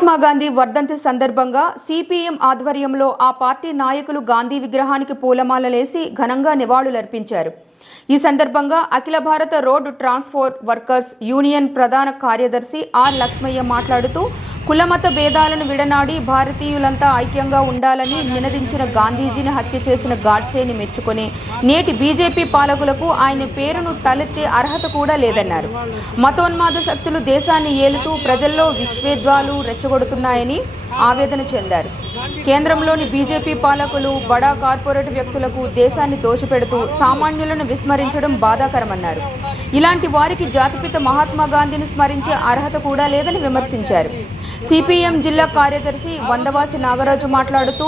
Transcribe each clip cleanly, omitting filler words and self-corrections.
మహాత్మా గాంధీ వర్ధంతి సందర్భంగా సిపిఎం ఆధ్వర్యంలో ఆ పార్టీ నాయకులు గాంధీ విగ్రహానికి పూలమాలలేసి ఘనంగా నివాళులర్పించారు. ఈ సందర్భంగా అఖిల భారత రోడ్ ట్రాన్స్పోర్ట్ వర్కర్స్ యూనియన్ ప్రధాన కార్యదర్శి ఆర్ లక్ష్మయ్య మాట్లాడుతూ కులమత భేదాలను విడనాడి భారతీయులంతా ఐక్యంగా ఉండాలని నినదించిన గాంధీజీని హత్య చేసిన గాడ్సేని మెచ్చుకొని నేటి బీజేపీ పాలకులకు ఆయన పేరును తలెత్తే అర్హత కూడా లేదన్నారు. మతోన్మాద శక్తులు దేశాన్ని ఏలుతూ ప్రజల్లో విశ్వేద్వాలు రెచ్చగొడుతున్నాయని ఆవేదన చెందారు. కేంద్రంలోని బీజేపీ పాలకులు బడా కార్పొరేట్ వ్యక్తులకు దేశాన్ని దోచిపెడుతూ సామాన్యులను విస్మరించడం బాధాకరమన్నారు. ఇలాంటి వారికి జాతిపిత మహాత్మా గాంధీని స్మరించే అర్హత కూడా లేదని విమర్శించారు. సిపిఎం జిల్లా కార్యదర్శి వందవాసి నాగరాజు మాట్లాడుతూ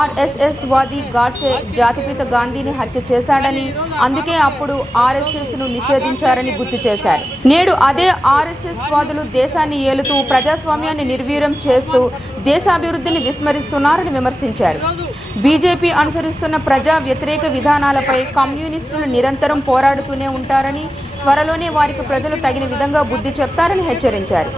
ఆర్ఎస్ఎస్ వాది గాడ్సే జాతిపిత గాంధీని హత్య చేశాడని, అందుకే అప్పుడు ఆర్ఎస్ఎస్ను నిషేధించారని గుర్తు చేశారు. నేడు అదే ఆర్ఎస్ఎస్ వాదులు దేశాన్ని ఏలుతూ ప్రజాస్వామ్యాన్ని నిర్వీర్యం చేస్తూ దేశాభివృద్ధిని విస్మరిస్తున్నారని విమర్శించారు. బీజేపీ అనుసరిస్తున్న ప్రజా వ్యతిరేక విధానాలపై కమ్యూనిస్టులు నిరంతరం పోరాడుతూనే ఉంటారని, త్వరలోనే వారికి ప్రజలు తగిన విధంగా బుద్ధి చెప్తారని హెచ్చరించారు.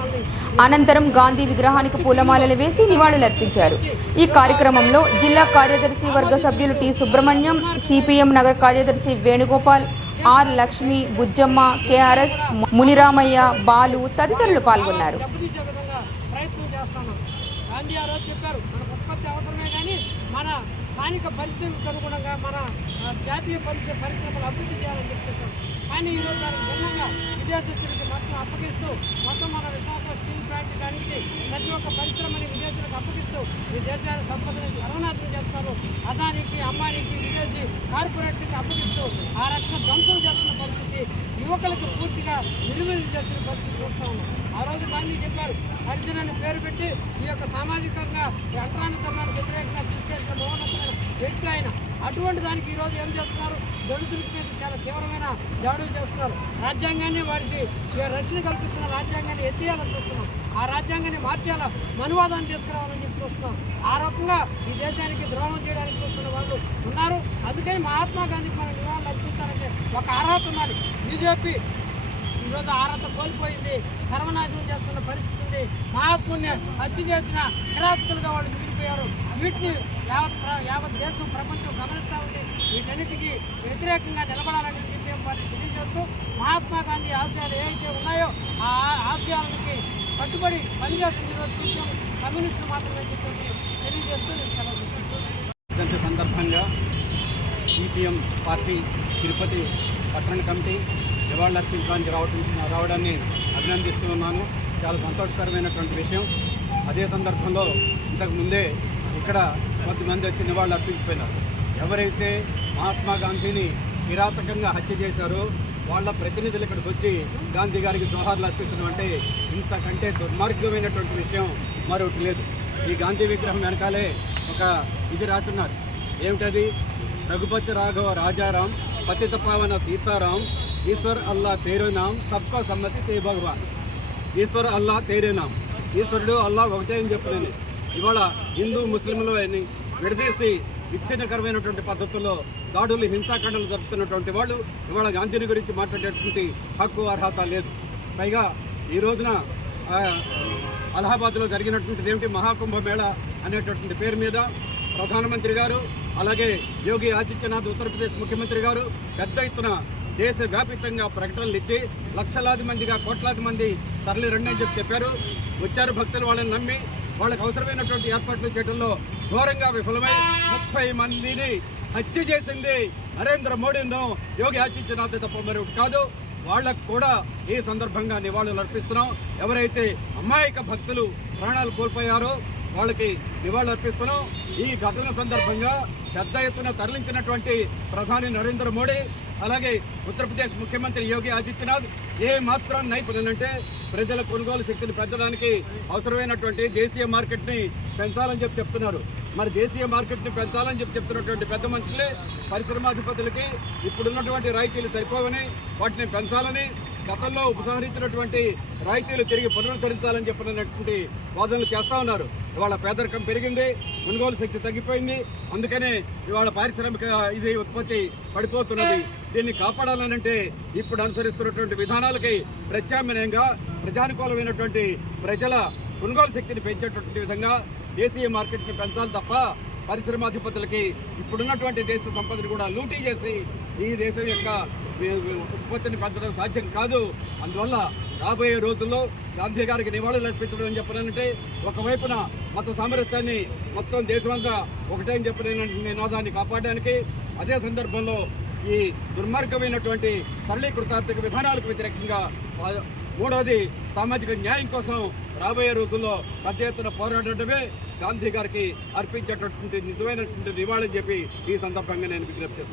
అనంతరం గాంధీ విగ్రహానికి పూలమాలలు వేసి నివాళులర్పించారు. ఈ కార్యక్రమంలో జిల్లా కార్యదర్శి వర్గ సభ్యులు టి సుబ్రహ్మణ్యం, సిపిఎం నగర కార్యదర్శి వేణుగోపాల్, ఆర్ లక్ష్మి, బుజ్జమ్మ, కేఆర్ఎస్, మునిరామయ్య, బాలు తదితరులు పాల్గొన్నారు. స్థానిక పరిస్థితులకు అనుగుణంగా మన జాతీయ పరిశ్రమలు అభివృద్ధి చేయాలని చెప్తుంటాం. కానీ ఈరోజు దానికి భిన్నంగా విదేశస్తులకి మొత్తం అప్పగిస్తూ మొత్తం మన విశాఖ స్టీల్ ప్లాంట్ కానించి ప్రతి ఒక్క పరిశ్రమని విదేశాలకు అప్పగిస్తూ ఈ దేశాల సంపదని సర్వనాశనం చేస్తున్నారు. అదానికి, అంబానీకి, విదేశీ కార్పొరేట్కి అప్పగిస్తూ ఆ రకంగా ధ్వంసం చేస్తున్న పరిస్థితి, యువకులకు పూర్తిగా నిలువెలు చేస్తున్న పరిస్థితి చూస్తూ ఉన్నాం. ఆ రోజు గాంధీ చెప్పారు, హరిజనాన్ని పేరు పెట్టి ఈ యొక్క సామాజికంగా అంటరానితనానికి వ్యతిరేకంగా కృషి చేసిన మహోన్నతమైన వ్యక్తి ఆయన. అటువంటి దానికి ఈరోజు ఏం చేస్తున్నారు? దళితుల మీద చాలా తీవ్రమైన దాడులు చేస్తున్నారు. రాజ్యాంగాన్ని వారికి రక్షణ కల్పిస్తున్న రాజ్యాంగాన్ని ఎత్తేయాలని చూస్తున్నాం. ఆ రాజ్యాంగాన్ని మార్చేలా మనువాదాన్ని తీసుకురావాలని చెప్పి చూస్తున్నాం. ఆ రకంగా ఈ దేశానికి ద్రోహం చేయడానికి చూస్తున్న వాళ్ళు ఉన్నారు. అందుకని మహాత్మా గాంధీకి మనం నివాళులు అర్పిస్తారంటే ఒక అర్హత ఉండాలి. బీజేపీ ఈరోజు అర్హత కోల్పోయింది, సర్వనాశనం చేస్తున్న పరిస్థితి ఉంది. మహాత్ముని హత్య చేసిన కిరాతకులుగా వాళ్ళు మిగిలిపోయారు. వీటిని యావత్ దేశం, ప్రపంచం గమనిస్తూ ఉంది. వీటన్నిటికీ వ్యతిరేకంగా నిలబడాలని సిపిఎం పార్టీ తెలియజేస్తూ మహాత్మా గాంధీ ఆశయాలు ఏవైతే ఉన్నాయో ఆ ఆశయాలకి కట్టుబడి పనిచేస్తుంది ఈరోజు సిపిఎం, కమ్యూనిస్టులు మాత్రమే చెప్పేసి తెలియజేస్తూ నేను సెలవు సందర్భంగా సిపిఎం పార్టీ తిరుపతి పట్టణ కమిటీ నివాళులర్పించడానికి రావడాన్ని అభినందిస్తూ ఉన్నాను. చాలా సంతోషకరమైనటువంటి విషయం. అదే సందర్భంలో ఇంతకుముందే ఇక్కడ కొద్దిమంది వచ్చి నివాళులు అర్పించిపోయినారు. ఎవరైతే మహాత్మా గాంధీని కిరాతకంగా హత్య చేశారో వాళ్ళ ప్రతినిధులు ఇక్కడికి వచ్చి గాంధీ గారికి జోహార్లు అర్పించడం అంటే ఇంతకంటే దుర్మార్గమైనటువంటి విషయం మరొకటి లేదు. ఈ గాంధీ విగ్రహం వెనకాలే ఒక ఇది రాసున్నారు. ఏమిటది? రఘుపతి రాఘవ రాజారాం, పతిత పావన సీతారాం, ఈశ్వర్ అల్లా తేరే నామ్, సబ్కా సమ్మతి తే భగవాన్. ఈశ్వర్ అల్లా తేరే నామ్, ఈశ్వరుడు అల్లా ఒకటే అని చెప్పలేని ఇవాళ హిందూ ముస్లింలు విడదీసి విచ్ఛిన్నకరమైనటువంటి పద్ధతుల్లో దాడులు, హింసాకాండలు జరుపుతున్నటువంటి వాళ్ళు ఇవాళ గాంధీని గురించి మాట్లాడేటువంటి హక్కు, అర్హత లేదు. పైగా ఈ రోజున అలహాబాద్లో జరిగినటువంటిది ఏమిటి? మహాకుంభమేళ అనేటటువంటి పేరు మీద ప్రధానమంత్రి గారు, అలాగే యోగి ఆదిత్యనాథ్ ఉత్తరప్రదేశ్ ముఖ్యమంత్రి గారు పెద్ద ఎత్తున దేశవ్యాప్తంగా ప్రకటనలు ఇచ్చి లక్షలాది మందిగా, కోట్లాది మంది తరలి రండి అని చెప్పారు. వచ్చారు భక్తులు. వాళ్ళని నమ్మి వాళ్ళకి అవసరమైనటువంటి ఏర్పాట్లు చేయడంలో ఘోరంగా విఫలమై 30 మందిని హత్య చేసింది నరేంద్ర మోడీను, యోగి ఆదిత్యనాథ్ తప్ప మరొకటి కాదు. వాళ్ళకు కూడా ఈ సందర్భంగా నివాళులు అర్పిస్తున్నాం. ఎవరైతే అమాయక భక్తులు ప్రాణాలు కోల్పోయారో వాళ్ళకి నివాళులు అర్పిస్తున్నాం. ఈ ఘటన సందర్భంగా పెద్ద ఎత్తున తరలించినటువంటి ప్రధాని నరేంద్ర మోడీ, అలాగే ఉత్తరప్రదేశ్ ముఖ్యమంత్రి యోగి ఆదిత్యనాథ్ ఏ మాత్రం నైపుణ్యం అంటే ప్రజల కొనుగోలు శక్తిని పెంచడానికి అవసరమైనటువంటి దేశీయ మార్కెట్ని పెంచాలని చెప్తున్నారు. మరి దేశీయ మార్కెట్ని పెంచాలని చెప్తున్నటువంటి పెద్ద మనుషులే పరిశ్రమాధిపతులకి ఇప్పుడున్నటువంటి రాయితీలు సరిపోవని, వాటిని పెంచాలని, గతంలో ఉపసంహరించినటువంటి రాయితీలు తిరిగి పునరుద్ధరించాలని చెప్పినటువంటి వాదనలు చేస్తూ ఉన్నారు. ఇవాళ పేదరికం పెరిగింది, కొనుగోలు శక్తి తగ్గిపోయింది. అందుకనే ఇవాళ పారిశ్రామిక ఉత్పత్తి పడిపోతున్నది. దీన్ని కాపాడాలనంటే ఇప్పుడు అనుసరిస్తున్నటువంటి విధానాలకి ప్రత్యామ్నాయంగా ప్రజానుకూలమైనటువంటి ప్రజల కొనుగోలు శక్తిని పెంచేటటువంటి విధంగా దేశీయ మార్కెట్ని పెంచాలి తప్ప పరిశ్రమాధిపతులకి ఇప్పుడున్నటువంటి దేశ సంపదను కూడా లూటీ చేసి ఈ దేశం యొక్క ఉత్పత్తిని పెంచడం సాధ్యం కాదు. అందువల్ల రాబోయే రోజుల్లో గాంధీ గారికి నివాళులు అర్పించడం అని చెప్పానంటే ఒకవైపున మత సామరస్యాన్ని మొత్తం దేశమంతా ఒకటే అని చెప్పిన నినాదాన్ని కాపాడడానికి, అదే సందర్భంలో ఈ దుర్మార్గమైనటువంటి సరళీకృత ఆర్థిక విధానాలకు వ్యతిరేకంగా, మూడవది సామాజిక న్యాయం కోసం రాబోయే రోజుల్లో పెద్ద ఎత్తున పోరాడటమే గాంధీ గారికి అర్పించేటటువంటి నిజమైనటువంటి నివాళని చెప్పి ఈ సందర్భంగా నేను విజ్ఞప్తి చేస్తున్నాను.